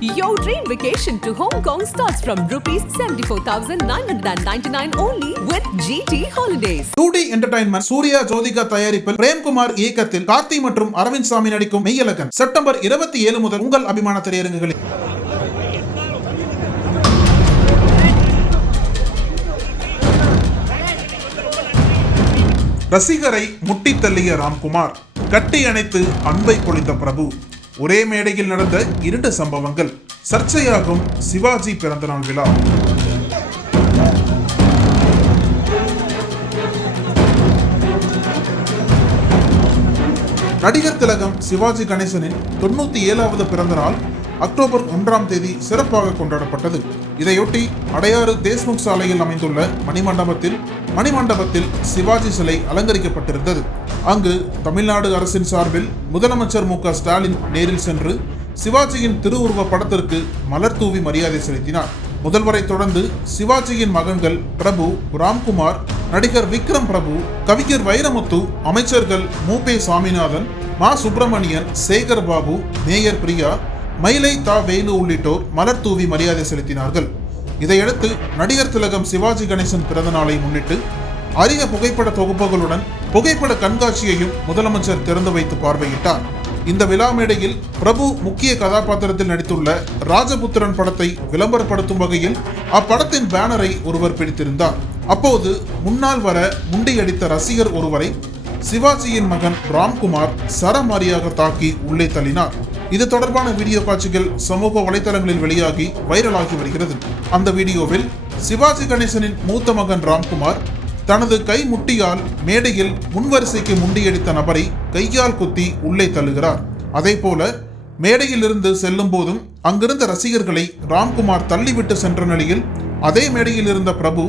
Your dream vacation to Hong Kong starts from rupees 74,999 only with GT Holidays. 2D Entertainment Surya Jyothika தயாரிப்பில் பிரேம்குமார் இயக்கத்தில் கார்த்தி மற்றும் அரவிந்த் சாமி நடிக்கும் மெய்யழகன் செப்டம்பர் 27 முதல் உங்கள் அபிமான திரையரங்குகளில். ரசிகரை முட்டி தள்ளிய ராம்குமார், கட்டி அணைத்து அன்பை பொழிந்த பிரபு. ஒரே மேடையில் நடந்த 2 சம்பவங்கள். சர்ச்சையாகும் சிவாஜி பிறந்தநாள் விழா. நடிகர் திலகம் சிவாஜி கணேசனின் 97வது பிறந்த நாள் அக்டோபர் 1ஆம் தேதி சிறப்பாக கொண்டாடப்பட்டது. இதையொட்டி அடையாறு தேஷ்முக் சாலையில் அமைந்துள்ள மணிமண்டபத்தில் சிவாஜி சிலை அலங்கரிக்கப்பட்டிருந்தது. அங்கு தமிழ்நாடு அரசின் சார்பில் முதலமைச்சர் மு.க. ஸ்டாலின் நேரில் சென்று சிவாஜியின் திருவுருவ படத்திற்கு மலர் தூவி மரியாதை செலுத்தினார். முதல்வரை தொடர்ந்து சிவாஜியின் மகன்கள் பிரபு, ராம்குமார், நடிகர் விக்ரம் பிரபு, கவிஞர் வைரமுத்து, அமைச்சர்கள் மூபே சாமிநாதன், மா சுப்பிரமணியன், சேகர் பாபு, மேயர் பிரியா, மயிலை தா வேலு உள்ளிட்டோர் மலர் தூவி மரியாதை செலுத்தினார்கள். இதையடுத்து நடிகர் திலகம் சிவாஜி கணேசன் பிறந்த நாளை முன்னிட்டு அரிய புகைப்பட தொகுப்புகளுடன் புகைப்பட கண்காட்சியையும் முதலமைச்சர் திறந்து வைத்து பார்வையிட்டார். இந்த விழா மேடையில் பிரபு முக்கிய கதாபாத்திரத்தில் நடித்துள்ள ராஜபுத்திரன் படத்தை விளம்பரப்படுத்தும் வகையில் அப்படத்தின் பேனரை ஒருவர் பிடித்திருந்தார். அப்போது முன்னால் வர முண்டியடித்த ரசிகர் ஒருவரை சிவாஜியின் மகன் ராம்குமார் சரமாரியாக தாக்கி உள்ளே தள்ளினார். இது தொடர்பான வீடியோ காட்சிகள் சமூக வலைதளங்களில் வெளியாகி வைரலாகி வருகிறது. அந்த வீடியோவில் சிவாஜி கணேசனின் மூத்த மகன் ராம்குமார் தனது கை முட்டியால் மேடையில் முன்வரிசைக்கு முண்டியடித்த நபரை கையால் குத்தி உள்ளே தள்ளுகிறார். அதே போல மேடையில் இருந்து செல்லும் போதும் அங்கிருந்த ரசிகர்களை ராம்குமார் தள்ளிவிட்டு சென்ற நிலையில் அதே மேடையில் இருந்த பிரபு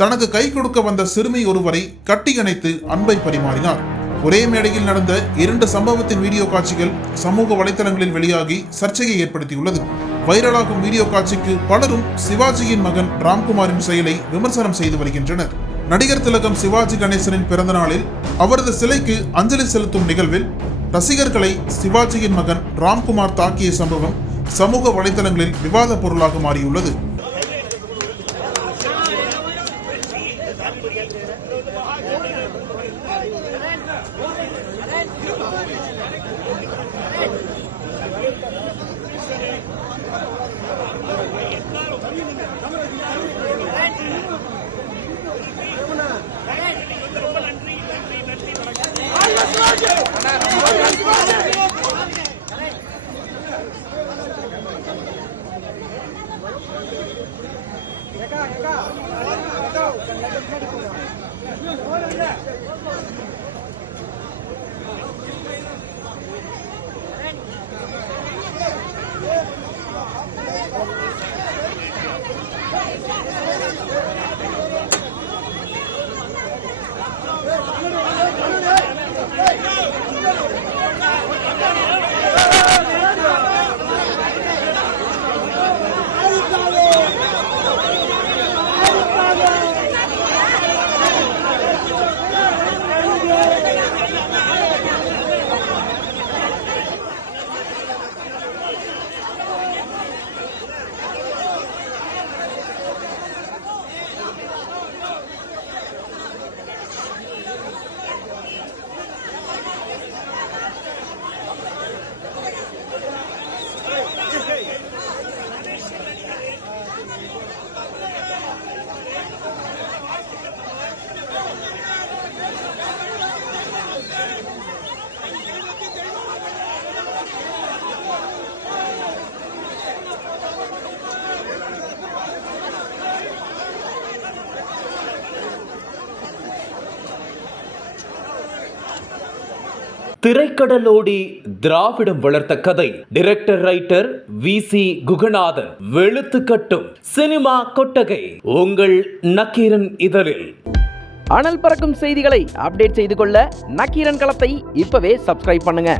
தனக்கு கை கொடுக்க வந்த சிறுமி ஒருவரை கட்டி அணைத்து அன்பை பரிமாறினார். ஒரே மேடையில் நடந்த 2 சம்பவத்தின் வீடியோ காட்சிகள் சமூக வலைதளங்களில் வெளியாகி சர்ச்சையை ஏற்படுத்தியுள்ளது. வைரலாகும் வீடியோ காட்சிக்கு பலரும் சிவாஜியின் மகன் ராம்குமாரின் செயலை விமர்சனம் செய்து வருகின்றனர். நடிகர் திலகம் சிவாஜி கணேசனின் பிறந்த நாளில் அவரது சிலைக்கு அஞ்சலி செலுத்தும் நிகழ்வில் ரசிகர்களை சிவாஜியின் மகன் ராம்குமார் தாக்கிய சம்பவம் சமூக வலைதளங்களில் விவாத பொருளாக மாறியுள்ளது. திரைக்கடலோடி திராவிடம் வளர்த்த கதை. Director writer V C. குகநாதன். வெளுத்துக்கட்டும் சினிமா கொட்டகை உங்கள் நக்கீரன் இதழில். அனல் பறக்கும் செய்திகளை அப்டேட் செய்து கொள்ள நக்கீரன் களத்தை இப்பவே சப்ஸ்கிரைப் பண்ணுங்க.